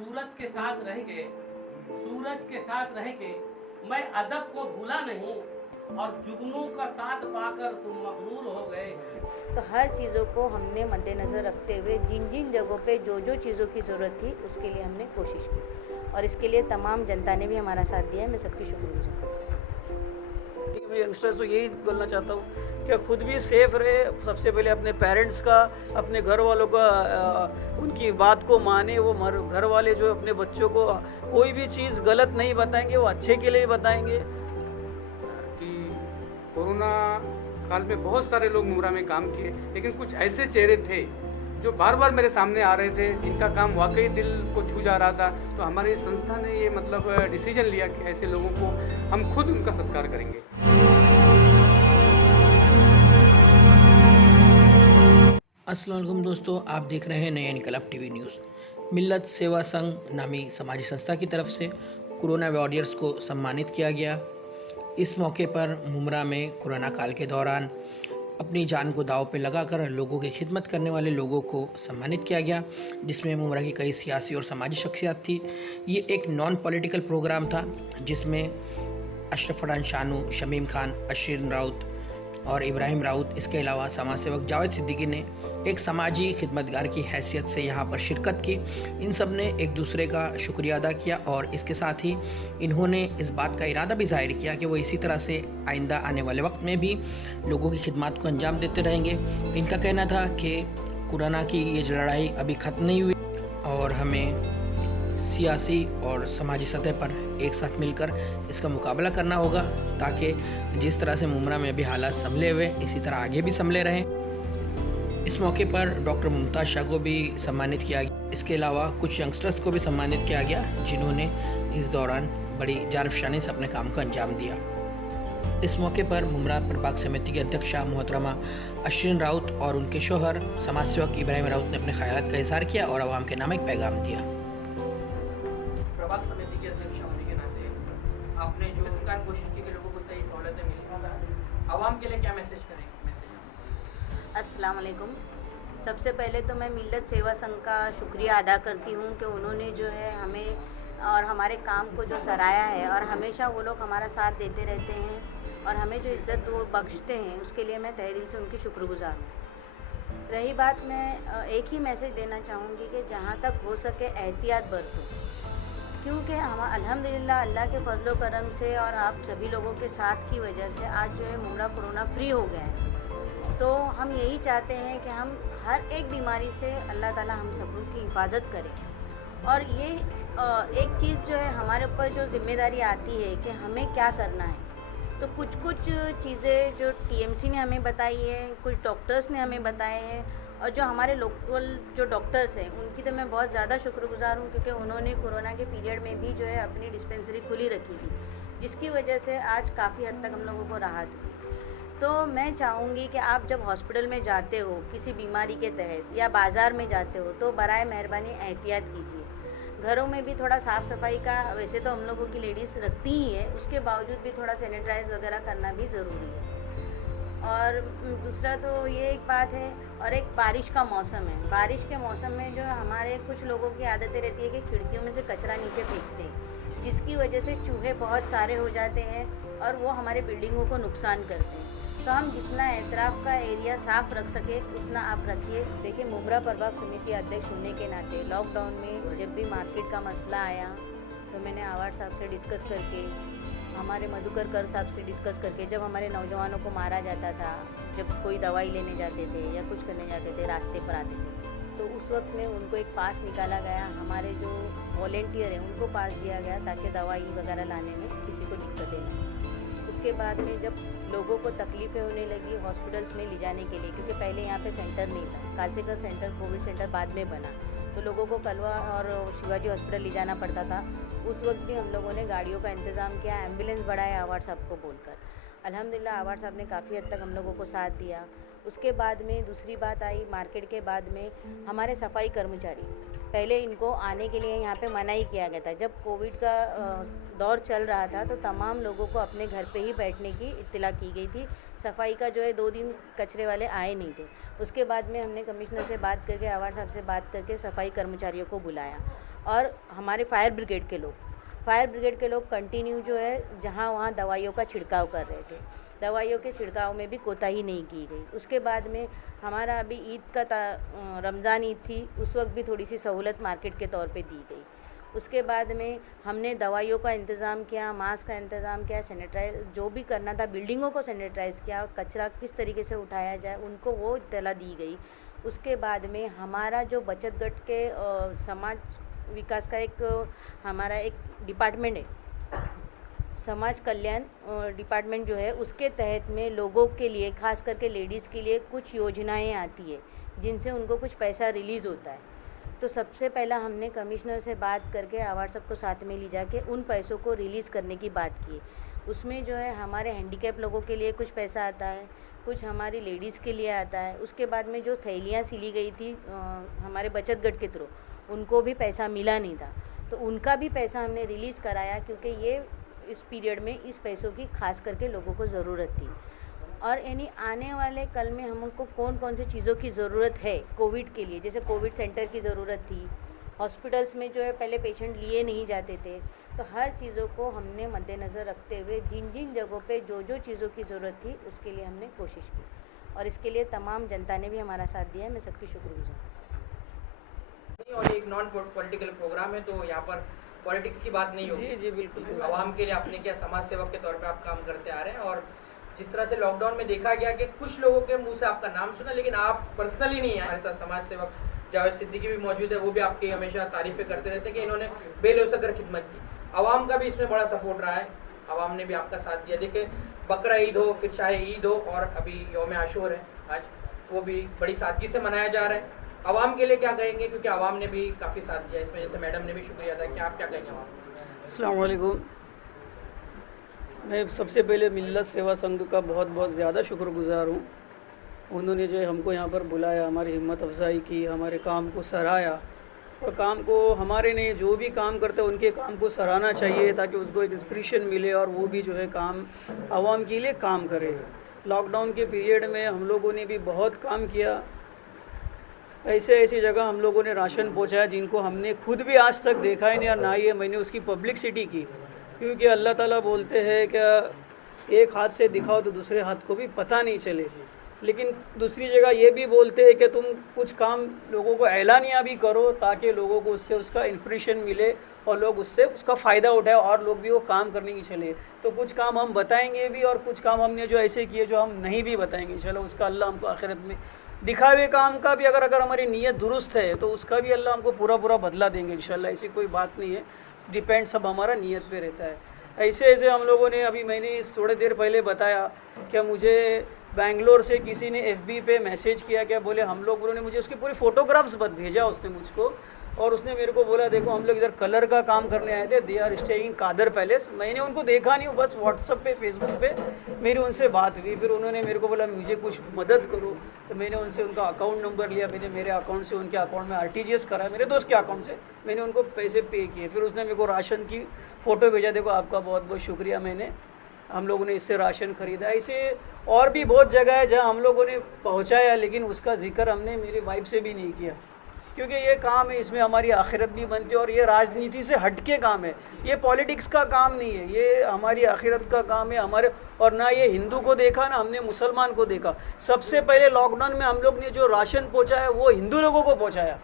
सूरज के साथ रह के मैं अदब को भूला नहीं, और जुगनू का साथ पाकर तुम मगरूर हो गए। तो हर चीज़ों को हमने मद्देनज़र रखते हुए जिन जिन जगहों पे जो जो चीज़ों की ज़रूरत थी उसके लिए हमने कोशिश की, और इसके लिए तमाम जनता ने भी हमारा साथ दिया है। मैं सबकी शुक्रगुज़ार हूँ। मैं यंगस्टर्स को यही बोलना चाहता हूँ कि खुद भी सेफ रहे, सबसे पहले अपने पेरेंट्स का, अपने घर वालों का उनकी बात को माने। वो घर वाले जो अपने बच्चों को कोई भी चीज़ गलत नहीं बताएंगे, वो अच्छे के लिए बताएंगे। कि कोरोना काल में बहुत सारे लोग मुमरा में काम किए, लेकिन कुछ ऐसे चेहरे थे जो बार बार मेरे सामने आ रहे थे, जिनका काम वाकई दिल को छू जा रहा था। तो हमारी संस्था ने ये डिसीजन लिया कि ऐसे लोगों को हम खुद उनका सत्कार करेंगे। अस्सलाम वालेकुम दोस्तों, आप देख रहे हैं नया इनकलाब टीवी न्यूज़। मिल्लत सेवा संघ नामी समाजी संस्था की तरफ से कोरोना वॉरियर्स को सम्मानित किया गया। इस मौके पर मुमरा में कोरोना काल के दौरान अपनी जान को दांव पे लगाकर लोगों की खिदमत करने वाले लोगों को सम्मानित किया गया, जिसमें मुमरा की कई सियासी और समाजी शख्सियत थी। ये एक नॉन पॉलिटिकल प्रोग्राम था जिसमें अशरफ फरहान शानू, शमीम खान, अशीर राउत और इब्राहिम राउत, इसके अलावा समाज सेवक जावेद सिद्दीकी ने एक समाजी खिदमतगार की हैसियत से यहाँ पर शिरकत की। इन सब ने एक दूसरे का शुक्रिया अदा किया और इसके साथ ही इन्होंने इस बात का इरादा भी जाहिर किया कि वो इसी तरह से आइंदा आने वाले वक्त में भी लोगों की खिदमत को अंजाम देते रहेंगे। इनका कहना था कि कोरोना की ये लड़ाई अभी ख़त्म नहीं हुई और हमें सियासी और समाजी सतह पर एक साथ मिलकर इसका मुकाबला करना होगा, ताकि जिस तरह से मुमरा में भी हालात संभले हुए इसी तरह आगे भी संभले रहें। इस मौके पर डॉक्टर मुमताज़ शाह को भी सम्मानित किया गया। इसके अलावा कुछ यंगस्टर्स को भी सम्मानित किया गया जिन्होंने इस दौरान बड़ी जारफशानी से अपने काम को अंजाम दिया। इस मौके पर मुमरा प्रभाग समिति की अध्यक्षा मोहतरमा अशरीन राउत और उनके शोहर समाज सेवक इब्राहिम राउत ने अपने ख्यालात का इजहार किया और आवाम के नाम एक पैगाम दिया। प्रभाग समिति के अध्यक्ष होने के नाते आपने जो दुकान कोशिश की कि लोगों को सही सहूलतें मिली, आवाम के लिए क्या मैसेज करेंगे? अस्सलाम वालेकुम। सबसे पहले तो मैं मिल्लत सेवा संघ का शुक्रिया अदा करती हूँ कि उन्होंने जो है हमें और हमारे काम को जो सराहा है, और हमेशा वो लोग हमारा साथ देते रहते हैं और हमें जो इज़्ज़त वो बख्शते हैं, उसके लिए मैं तहे दिल से उनकी शुक्रगुज़ार हूँ। रही बात, मैं एक ही मैसेज देना चाहूँगी कि जहाँ तक हो सके एहतियात बरतो, क्योंकि हम अल्हम्दुलिल्लाह अल्लाह के फजलो करम से और आप सभी लोगों के साथ की वजह से आज जो है मुमरा कोरोना फ्री हो गए हैं। तो हम यही चाहते हैं कि हम हर एक बीमारी से अल्लाह ताला हम सब की हिफाजत करें। और ये एक चीज़ जो है हमारे ऊपर जो ज़िम्मेदारी आती है कि हमें क्या करना है, तो कुछ चीज़ें जो टीएमसी ने हमें बताई है, कुछ डॉक्टर्स ने हमें बताए हैं, और जो हमारे लोकल जो डॉक्टर्स हैं उनकी तो मैं बहुत ज़्यादा शुक्रगुज़ार हूँ, क्योंकि उन्होंने कोरोना के पीरियड में भी जो है अपनी डिस्पेंसरी खुली रखी थी, जिसकी वजह से आज काफ़ी हद तक हम लोगों को राहत हुई। तो मैं चाहूँगी कि आप जब हॉस्पिटल में जाते हो किसी बीमारी के तहत या बाज़ार में जाते हो तो बराए मेहरबानी एहतियात कीजिए। घरों में भी थोड़ा साफ़ सफाई का, वैसे तो हम लोगों की लेडीज़ रखती ही है, उसके बावजूद भी थोड़ा सैनिटाइज़ वगैरह करना भी ज़रूरी है। और दूसरा तो ये एक बात है, और एक बारिश का मौसम है। बारिश के मौसम में जो हमारे कुछ लोगों की आदतें रहती है कि खिड़कियों में से कचरा नीचे फेंकते हैं, जिसकी वजह से चूहे बहुत सारे हो जाते हैं और वो हमारे बिल्डिंगों को नुकसान करते हैं। तो हम जितना एतराफ़ का एरिया साफ़ रख सके उतना आप रखिए। देखिए, मुमरा प्रभाग समिति अध्यक्ष होने के नाते लॉकडाउन में जब भी मार्केट का मसला आया तो मैंने आवाड़ साहब से डिस्कस करके, हमारे मधुकर कर साहब से डिस्कस करके, जब हमारे नौजवानों को मारा जाता था, जब कोई दवाई लेने जाते थे या कुछ करने जाते थे, रास्ते पर आते थे, तो उस वक्त में उनको एक पास निकाला गया। हमारे जो वॉलेंटियर हैं उनको पास दिया गया ताकि दवाई वगैरह लाने में किसी को दिक्कतें नहीं। उसके बाद में जब लोगों को तकलीफ़ें होने लगी हॉस्पिटल्स में ले जाने के लिए, क्योंकि पहले यहाँ पे सेंटर नहीं था, कालसेकर सेंटर, कोविड सेंटर बाद में बना, तो लोगों को कलवा और शिवाजी हॉस्पिटल ले जाना पड़ता था। उस वक्त भी हम लोगों ने गाड़ियों का इंतज़ाम किया, एम्बुलेंस बढ़ाया आवाड़ साहब को बोलकर। अल्हम्दुलिल्लाह आवाड़ साहब ने काफ़ी हद तक हम लोगों को साथ दिया। उसके बाद में दूसरी बात आई, मार्केट के बाद में हमारे सफाई कर्मचारी, पहले इनको आने के लिए यहाँ पे मनाही किया गया था। जब कोविड का दौर चल रहा था तो तमाम लोगों को अपने घर पे ही बैठने की इत्तला की गई थी। सफाई का जो है 2 दिन कचरे वाले आए नहीं थे। उसके बाद में हमने कमिश्नर से बात करके, आवाड़ साहब से बात करके सफाई कर्मचारियों को बुलाया और हमारे फायर ब्रिगेड के लोग कंटिन्यू जो है जहाँ वहाँ दवाइयों का छिड़काव कर रहे थे। दवाइयों के छिड़काव में भी कोताही नहीं की गई। उसके बाद में हमारा अभी ईद का रमज़ान ईद थी, उस वक्त भी थोड़ी सी सहूलत मार्केट के तौर पे दी गई। उसके बाद में हमने दवाइयों का इंतज़ाम किया, मास्क का इंतज़ाम किया, सैनिटाइज जो भी करना था, बिल्डिंगों को सैनिटाइज़ किया, कचरा किस तरीके से उठाया जाए उनको वो इत्तला दी गई। उसके बाद में हमारा जो बचत गट के समाज विकास का हमारा एक डिपार्टमेंट है, समाज कल्याण डिपार्टमेंट जो है, उसके तहत में लोगों के लिए, खास करके लेडीज़ के लिए कुछ योजनाएं आती है जिनसे उनको कुछ पैसा रिलीज़ होता है। तो सबसे पहला हमने कमिश्नर से बात करके अवार्ड सबको साथ में ले जाके उन पैसों को रिलीज़ करने की बात की। उसमें जो है हमारे हैंडीकैप लोगों के लिए कुछ पैसा आता है, कुछ हमारी लेडीज़ के लिए आता है। उसके बाद में जो थैलियाँ सिली गई थी हमारे बचत गट के थ्रू, उनको भी पैसा मिला नहीं था, तो उनका भी पैसा हमने रिलीज़ कराया, क्योंकि ये इस पीरियड में इस पैसों की खास करके लोगों को ज़रूरत थी। और यानी आने वाले कल में हमको कौन कौन सी चीज़ों की ज़रूरत है कोविड के लिए, जैसे कोविड सेंटर की ज़रूरत थी, हॉस्पिटल्स में जो है पहले पेशेंट लिए नहीं जाते थे, तो हर चीज़ों को हमने मद्देनज़र रखते हुए जिन जिन जगहों पे जो जो चीज़ों की ज़रूरत थी उसके लिए हमने कोशिश की, और इसके लिए तमाम जनता ने भी हमारा साथ दिया है। मैं सबकी शुक्रगुजार। और एक नॉन पॉलिटिकल प्रोग्राम है, तो यहाँ पर पॉलिटिक्स की बात नहीं होगी। जी जी बिल्कुल। आवाम के लिए आपने क्या समाज सेवक के तौर पे आप काम करते आ रहे हैं, और जिस तरह से लॉकडाउन में देखा गया कि कुछ लोगों के मुंह से आपका नाम सुना, लेकिन आप पर्सनली नहीं है। हमारे साथ समाज सेवक जावेद सिद्दीकी भी मौजूद है, वो भी आपकी हमेशा तारीफें करते रहते हैं कि इन्होंने बेलौसगर खिदमत की। आवाम का भी इसमें बड़ा सपोर्ट रहा है, आवाम ने भी आपका साथ दिया। देखिए बकरा ईद हो, फिर चाहे ईद हो, और अभी यौम आशूर है आज, वो भी बड़ी सादगी से मनाया जा रहा है। आवाम के लिए क्या कहेंगे, क्योंकि आवाम ने भी काफ़ी साथ दिया इसमें, जैसे मैडम ने भी शुक्रिया अदा किया, आप क्या कहेंगे आवाम? अस्सलाम वालेकुम। मैं सबसे पहले मिल्लत सेवा संघ का बहुत बहुत ज़्यादा शुक्रगुजार हूँ। उन्होंने जो है हमको यहाँ पर बुलाया, हमारी हिम्मत अफजाई की, हमारे काम को सराहा, और काम को हमारे नहीं जो भी काम करते हैं उनके काम को सराहना चाहिए, ताकि उसको एक इंस्पिरेशन मिले और वो भी जो है काम आवाम के लिए काम करे। लॉकडाउन के पीरियड में हम लोगों ने भी बहुत काम किया। ऐसे जगह हम लोगों ने राशन पहुँचाया जिनको हमने खुद भी आज तक देखा ही नहीं, और ना ही मैंने उसकी पब्लिसिटी की, क्योंकि अल्लाह ताला बोलते हैं कि एक हाथ से दिखाओ तो दूसरे हाथ को भी पता नहीं चले। लेकिन दूसरी जगह ये भी बोलते हैं कि तुम कुछ काम लोगों को ऐलानिया भी करो, ताकि लोगों को उससे उसका इंस्पिरेशन मिले और लोग उससे उसका फ़ायदा उठाए और लोग भी वो काम करने की चले। तो कुछ काम हम बताएंगे भी, और कुछ काम हमने जो ऐसे किए जो हम नहीं भी बताएंगे। इंशाल्लाह उसका अल्लाह हमको आखिरत में दिखावे काम का भी, अगर हमारी नीयत दुरुस्त है तो उसका भी अल्लाह हमको पूरा बदला देंगे इंशाल्लाह। ऐसी कोई बात नहीं है, डिपेंड सब हमारा नीयत पे रहता है। ऐसे हम लोगों ने, अभी मैंने थोड़ी देर पहले बताया कि मुझे बेंगलोर से किसी ने FB पे मैसेज किया, क्या बोले हम लोग, उन्होंने मुझे उसकी पूरी फ़ोटोग्राफ्स भेजा उसने मुझको, और उसने मेरे को बोला देखो हम लोग इधर कलर का काम करने आए थे, they are staying Kadar palace. मैंने उनको देखा नहीं, बस व्हाट्सअप पे फेसबुक पे मेरी उनसे बात हुई। फिर उन्होंने मेरे को बोला मुझे कुछ मदद करो, तो मैंने उनसे उनका अकाउंट नंबर लिया, मैंने मेरे अकाउंट से उनके अकाउंट में RTGS करा, मेरे दोस्त के अकाउंट से मैंने उनको पैसे पे किए। फिर उसने मेरे को राशन की फ़ोटो भेजा, देखो आपका बहुत बहुत शुक्रिया, मैंने हम लोगों ने इससे राशन ख़रीदा। ऐसे और भी बहुत जगह है जहाँ हम लोगों ने पहुँचाया, लेकिन उसका जिक्र हमने मेरी वाइफ से भी नहीं किया, क्योंकि ये काम है, इसमें हमारी आखिरत भी बनती है, और ये राजनीति से हट के काम है, ये पॉलिटिक्स का काम नहीं है, ये हमारी आखिरत का काम है हमारे। और ना ये हिंदू को देखा ना हमने मुसलमान को देखा। सबसे पहले लॉकडाउन में हम लोग ने जो राशन पहुँचाया वो हिंदू लोगों को पहुँचाया,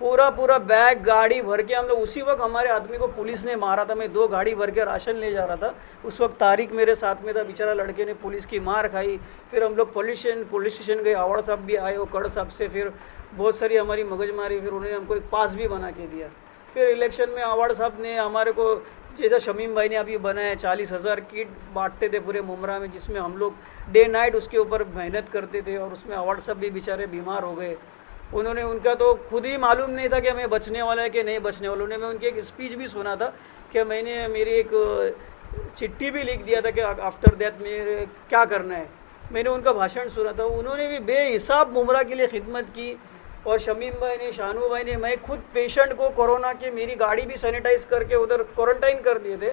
पूरा बैग गाड़ी भर के। हम लोग उसी वक्त हमारे आदमी को पुलिस ने मारा था, मैं 2 गाड़ी भर के राशन ले जा रहा था, उस वक्त तारिक मेरे साथ में था, बेचारा लड़के ने पुलिस की मार खाई। फिर हम लोग पुलिस स्टेशन गए, आवाड़ साहब भी आए, वो कड़ साहब से फिर बहुत सारी हमारी मगजमारी, फिर उन्होंने हमको एक पास भी बना के दिया। फिर इलेक्शन में आवाड़ साहब ने हमारे को, जैसा शमीम भाई ने अभी बनाया, 40,000 किट बांटते थे पूरे मुमरा में, जिसमें हम लोग डे नाइट उसके ऊपर मेहनत करते थे, और उसमें आवाड़ साहब भी बेचारे बीमार हो गए। उन्होंने, उनका तो खुद ही मालूम नहीं था कि हमें बचने वाला है कि नहीं बचने वाला। उन्होंने, मैं उनकी एक स्पीच भी सुना था कि मैंने मेरी एक चिट्ठी भी लिख दिया था कि आफ्टर डेथ मेरे क्या करना है। मैंने उनका भाषण सुना था, उन्होंने भी बेहिसाब मुमरा के लिए खिदमत की। और शमीम भाई ने, शानू भाई ने, मैं खुद पेशेंट को कोरोना के, मेरी गाड़ी भी सैनिटाइज करके उधर क्वारंटाइन कर दिए थे।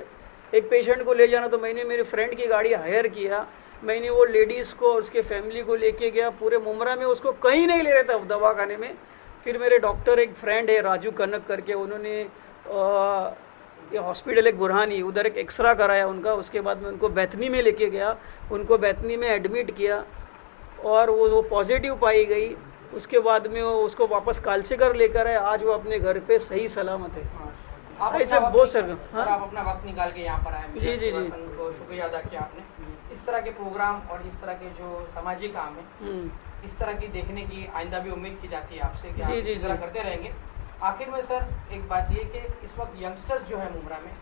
एक पेशेंट को ले जाना तो मैंने मेरे फ्रेंड की गाड़ी हायर किया, मैंने वो लेडीज़ को और उसके फैमिली को लेके गया पूरे मुमरा में, उसको कहीं नहीं ले रहे थे दवा खाने में, फिर मेरे डॉक्टर एक फ्रेंड है राजू कनक करके, उन्होंने ये हॉस्पिटल एक बुरहानी उधर एक एक्सरा कराया उनका। उसके बाद में उनको बैतनी में लेके गया, उनको बैतनी में एडमिट किया और वो पॉजिटिव पाई गई। उसके बाद में वो उसको वापस कालसेकर लेकर आए। आज वो अपने घर पे सही सलामत है। आप ऐसे अपना बहुत वक्त सर सर, आप अपना वक्त निकाल के यहाँ पर आए। जी, जी, जी। को शुक्रिया अदा किया आपने। इस तरह के प्रोग्राम और इस तरह के जो सामाजिक काम है, इस तरह की देखने की आइंदा भी उम्मीद की जाती है आपसे कि आप जी, जी, इस तरह जी। करते रहेंगे। आखिर में सर एक बात ये कि इस वक्त यंगस्टर्स जो है मुमरा में,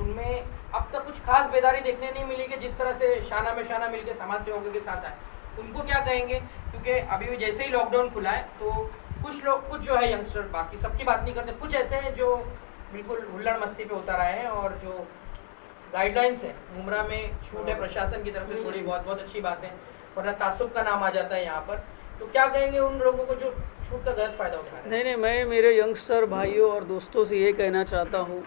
उनमें अब तक कुछ खास बेदारी देखने नहीं मिली कि जिस तरह से शाना में शाना मिलकर समाज सेवकों के साथ आए। उनको क्या कहेंगे? क्योंकि अभी भी जैसे ही लॉकडाउन खुला है तो कुछ जो है यंगस्टर, बाकी सबकी बात नहीं करते, कुछ ऐसे हैं जो बिल्कुल हुल्लड़ मस्ती पे उतर आए हैं और जो गाइडलाइंस है मुमरा में छूट है प्रशासन की तरफ से, थोड़ी बहुत अच्छी बात है, वरना तासुब का नाम आ जाता है यहाँ पर। तो क्या कहेंगे उन लोगों को जो छूट का गलत फ़ायदा उठा रहे हैं? नहीं, मैं मेरे यंगस्टर भाइयों और दोस्तों से ये कहना चाहता हूँ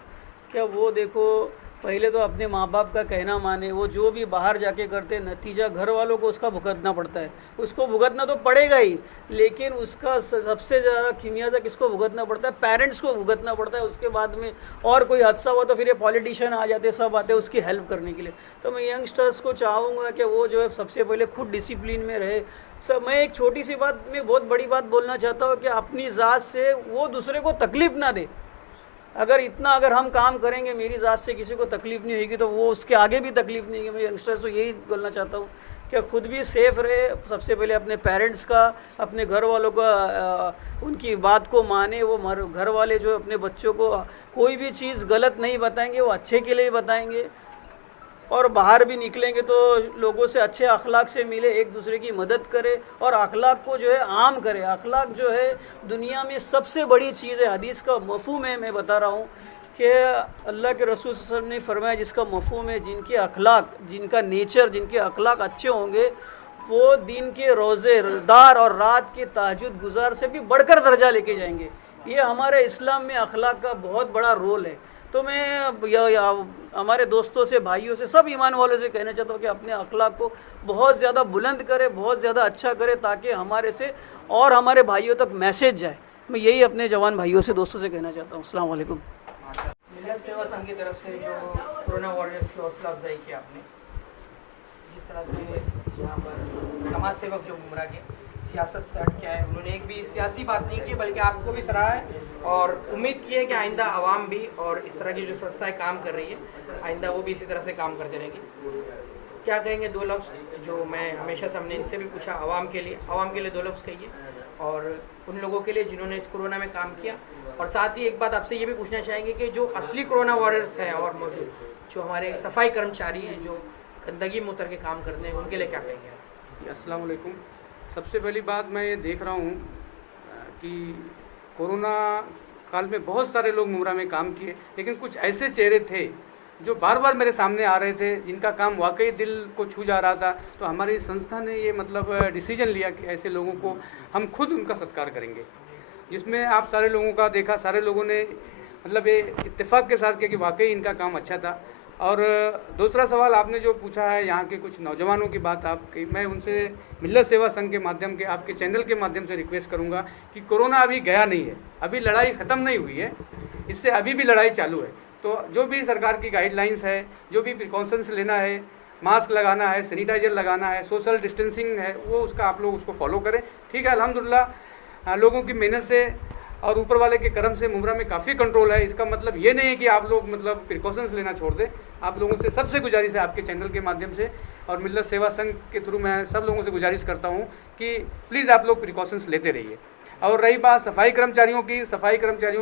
क्या वो देखो, पहले तो अपने माँ बाप का कहना माने। वो जो भी बाहर जाके करते नतीजा घर वालों को उसका भुगतना पड़ता है। उसको भुगतना तो पड़ेगा ही, लेकिन उसका सबसे ज़्यादा खिमियाजा किसको भुगतना पड़ता है? पेरेंट्स को भुगतना पड़ता है। उसके बाद में और कोई हादसा हुआ तो फिर ये पॉलिटिशियन आ जाते, सब आते उसकी हेल्प करने के लिए। तो मैं यंगस्टर्स को चाहूँगा कि वो जो है सबसे पहले खुद डिसिप्लिन में रहे। सब मैं एक छोटी सी बात में बहुत बड़ी बात बोलना चाहता हूँ कि अपनी ज़ात से वो दूसरे को तकलीफ़ ना दे। अगर हम काम करेंगे, मेरी ज़ात से किसी को तकलीफ़ नहीं होगी तो वो उसके आगे भी तकलीफ़ नहीं होगी। मैं यंगस्टर्स को यही बोलना चाहता हूँ कि खुद भी सेफ़ रहे। सबसे पहले अपने पेरेंट्स का, अपने घर वालों का उनकी बात को माने। वो घर वाले जो अपने बच्चों को कोई भी चीज़ गलत नहीं बताएंगे, वो अच्छे के लिए बताएंगे। और बाहर भी निकलेंगे तो लोगों से अच्छे अखलाक से मिले, एक दूसरे की मदद करे और अखलाक को जो है आम करे। अखलाक जो है दुनिया में सबसे बड़ी चीज़ है। हदीस का मफ़हूम है, मैं बता रहा हूँ कि अल्लाह के रसूल सल्लल्लाहु अलैहि वसल्लम ने फरमाया, जिसका मफ़हूम है जिनके अखलाक, जिनका नेचर, जिनके अखलाक अच्छे होंगे वो दिन के रोज़ेदार और रात के तहज्जुद गुजार से भी बढ़कर दर्जा लेके जाएंगे। ये हमारे इस्लाम में अखलाक का बहुत बड़ा रोल है। तो मैं हमारे दोस्तों से, भाइयों से, सब ईमान वालों से कहना चाहता हूँ कि अपने अखलाक को बहुत ज़्यादा बुलंद करे, बहुत ज़्यादा अच्छा करे, ताकि हमारे से और हमारे भाइयों तक मैसेज जाए। मैं यही अपने जवान भाइयों से, दोस्तों से कहना चाहता हूँ। अस्सलाम वालेकुम। मिल्लत सेवा संघ की तरफ से जो कोरोना वॉरियर्स की हौसला अफजाई की आपने, जिस तरह से यहाँ पर समाज सेवक जो मुमरा के सियासत से हट के आए, उन्होंने एक भी सियासी बात नहीं की बल्कि आपको भी सराहा है और उम्मीद की है कि आइंदा आवाम भी और इस तरह की जो संस्थाएं काम कर रही है, आइंदा वो भी इसी तरह से काम करते रहेंगी। क्या कहेंगे दो लफ्ज़ जो मैं हमेशा से हमने इनसे भी पूछा, आवाम के लिए दो लफ्ज़ कहिए और उन लोगों के लिए जिन्होंने इस कोरोना में काम किया। और साथ ही एक बात आपसे ये भी पूछना चाहेंगे कि जो असली कोरोना वॉरियर्स हैं और मौजूद जो हमारे सफाई कर्मचारी हैं जो गंदगी में उतर के काम करते हैं, उनके लिए क्या कहेंगे? जी, अस्सलाम वालेकुम। सबसे पहली बात मैं ये देख रहा हूँ कि कोरोना काल में बहुत सारे लोग मुमरा में काम किए, लेकिन कुछ ऐसे चेहरे थे जो बार बार मेरे सामने आ रहे थे, जिनका काम वाकई दिल को छू जा रहा था। तो हमारी संस्था ने ये डिसीजन लिया कि ऐसे लोगों को हम खुद उनका सत्कार करेंगे, जिसमें आप सारे लोगों का देखा, सारे लोगों ने ये इत्तेफाक के साथ किया कि वाकई इनका काम अच्छा था। और दूसरा सवाल आपने जो पूछा है यहाँ के कुछ नौजवानों की बात आपकी, मैं उनसे मिल्लत सेवा संघ के माध्यम के, आपके चैनल के माध्यम से रिक्वेस्ट करूँगा कि कोरोना अभी गया नहीं है, अभी लड़ाई ख़त्म नहीं हुई है, इससे अभी भी लड़ाई चालू है। तो जो भी सरकार की गाइडलाइंस है, जो भी प्रिकॉशंस लेना है, मास्क लगाना है, सैनिटाइजर लगाना है, सोशल डिस्टेंसिंग है, वो उसका आप लोग उसको फॉलो करें। ठीक है, अल्हम्दुलिल्लाह लोगों की मेहनत से और ऊपर वाले के करम से मुमरा में काफ़ी कंट्रोल है। इसका मतलब ये नहीं है कि आप लोग प्रिकॉशंस लेना छोड़ दें। आप लोगों से सबसे गुजारिश है, आपके चैनल के माध्यम से और मिल्लत सेवा संघ के थ्रू मैं सब लोगों से गुजारिश करता हूँ कि प्लीज़ आप लोग प्रिकॉशंस लेते रहिए। और रही बात सफाई कर्मचारियों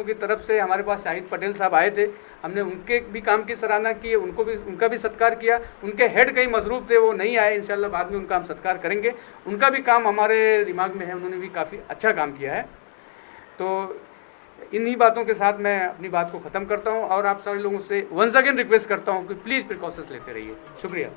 की तरफ से हमारे पास शाहिद पटेल साहब आए थे, हमने उनके भी काम की सराहना की, उनका भी सत्कार किया। उनके हेड कहीं मसरूफ़ थे, वो नहीं आए, इंशाल्लाह बाद में उनका हम सत्कार करेंगे। उनका भी काम हमारे दिमाग में है, उन्होंने भी काफ़ी अच्छा काम किया है। तो इन्हीं बातों के साथ मैं अपनी बात को ख़त्म करता हूँ और आप सारे लोगों से वंस अगेन रिक्वेस्ट करता हूँ कि प्लीज़ प्रिकॉशंस लेते रहिए। शुक्रिया।